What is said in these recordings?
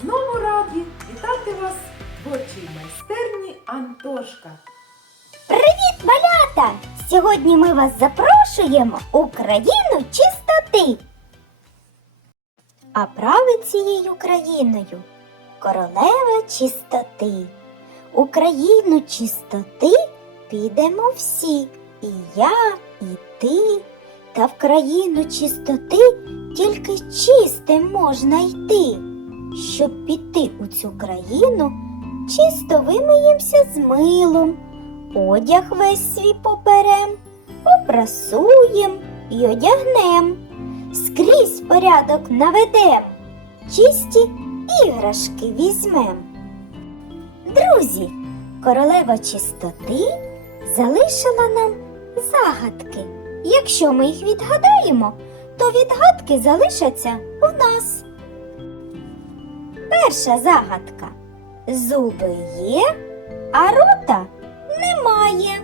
Знову раді вітати вас в творчій майстерні Антошка. Привіт, малята! Сьогодні ми вас запрошуємо у країну чистоти. А править цією країною королева чистоти. У країну чистоти підемо всі, і я, і ти. Та в країну чистоти тільки чистим можна йти. Щоб піти у цю країну, чисто вимиємося з милом одяг весь свій поперем, попрасуєм і одягнем, скрізь порядок наведем, чисті іграшки візьмем. Друзі, королева чистоти залишила нам загадки. Якщо ми їх відгадаємо, то відгадки залишаться у нас. Перша загадка. Зуби є, а рота немає.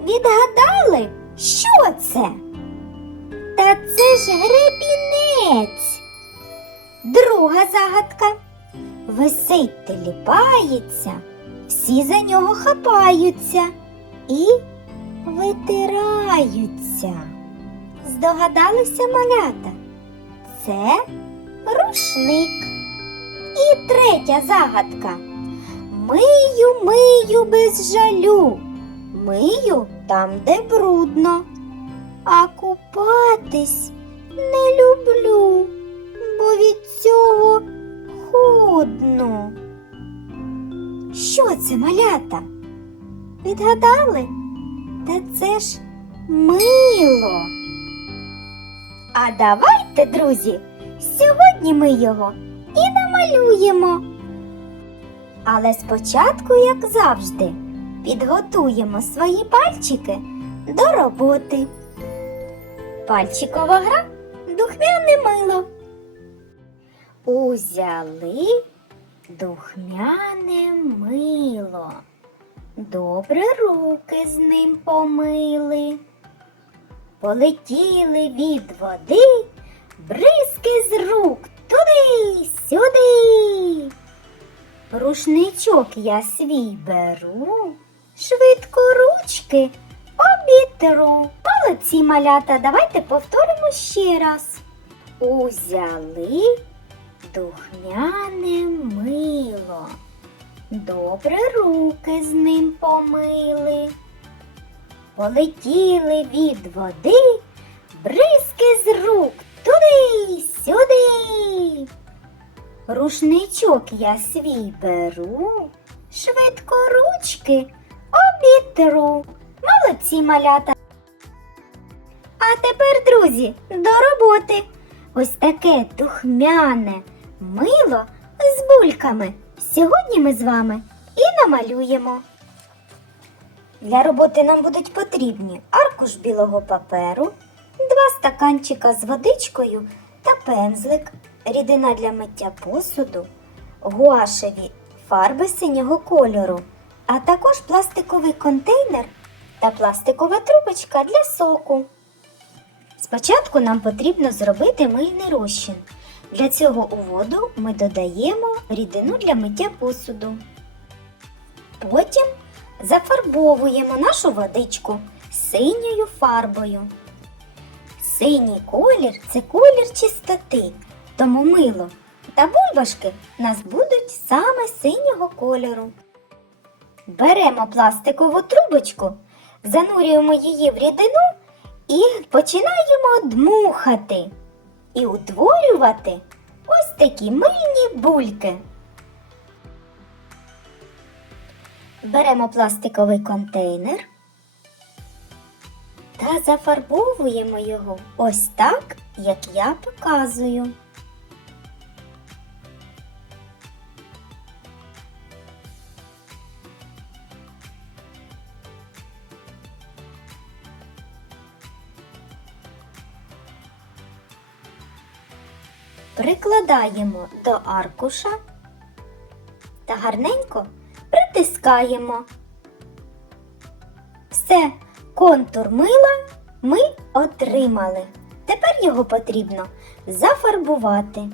Відгадали, що це? Та це ж гребінець. Друга загадка. Висить теліпається, всі за нього хапаються і витираються. Здогадалися малята? Це рушник. І третя загадка. Мию, мию без жалю, мию там, де брудно, а купатись не люблю, бо від цього худно. Що це, малята? Відгадали? Та це ж мило. А давайте, друзі, сьогодні ми його і намалюємо. Але спочатку, як завжди, підготуємо свої пальчики до роботи. Пальчикова гра духмяне мило. Узяли духмяне мило. Добре руки з ним помили. Полетіли від води, бризки з рук туди, сюди. Рушничок я свій беру, швидко ручки обітру. Молодці малята, давайте повторимо ще раз. Узяли духмяне мило. Добре руки з ним помили. Полетіли від води, бризки з рук туди, сюди. Рушничок я свій беру, швидко ручки обітру. Молодці малята. А тепер, друзі, до роботи. Ось таке духмяне мило з бульками. Сьогодні ми з вами і намалюємо. Для роботи нам будуть потрібні аркуш білого паперу, два стаканчика з водичкою та пензлик, рідина для миття посуду, гуашеві фарби синього кольору, а також пластиковий контейнер та пластикова трубочка для соку. Спочатку нам потрібно зробити мильний розчин. Для цього у воду ми додаємо рідину для миття посуду. Потім зафарбовуємо нашу водичку синьою фарбою. Синій колір це колір чистоти, тому мило та бульбашки нас будуть саме синього кольору. Беремо пластикову трубочку, занурюємо її в рідину і починаємо дмухати і утворювати ось такі мильні бульки. Беремо пластиковий контейнер та зафарбовуємо його ось так, як я показую. Прикладаємо до аркуша та гарненько притискаємо. Все, контур мила ми отримали. тепер його потрібно зафарбувати.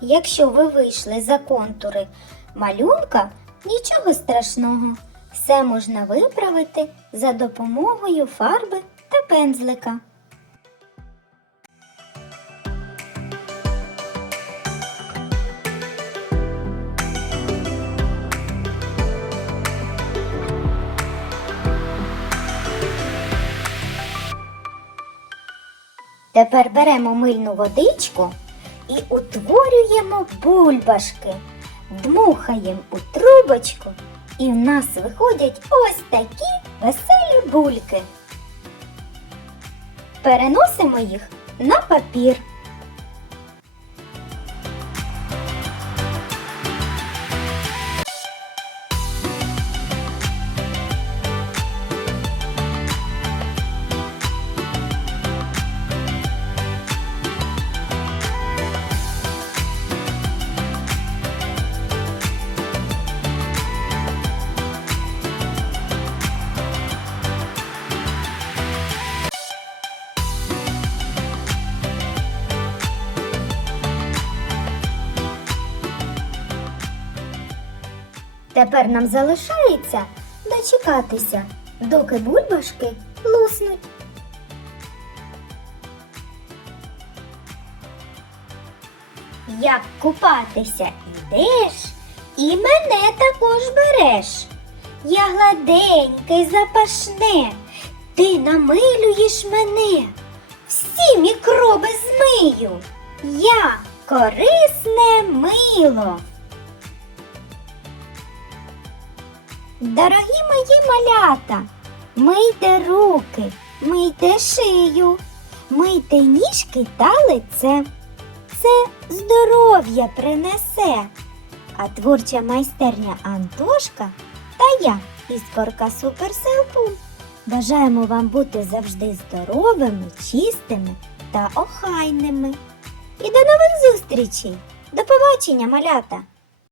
Якщо ви вийшли за контури малюнка, нічого страшного. Все можна виправити за допомогою фарби та пензлика. Тепер беремо мильну водичку і утворюємо бульбашки. Дмухаємо у трубочку, і в нас виходять ось такі веселі бульки. Переносимо їх на папір. Тепер нам залишається дочекатися, доки бульбашки луснуть. Як купатися ідеш, і мене також береш. Я гладенький запашне, ти намилюєш мене, всі мікроби змию. Я корисне мило. Дорогі мої малята, мийте руки, мийте шию, мийте ніжки та лице. Це здоров'я принесе. А творча майстерня Антошка та я із Корка Суперселпу бажаємо вам бути завжди здоровими, чистими та охайними. І до нових зустрічей! До побачення, малята!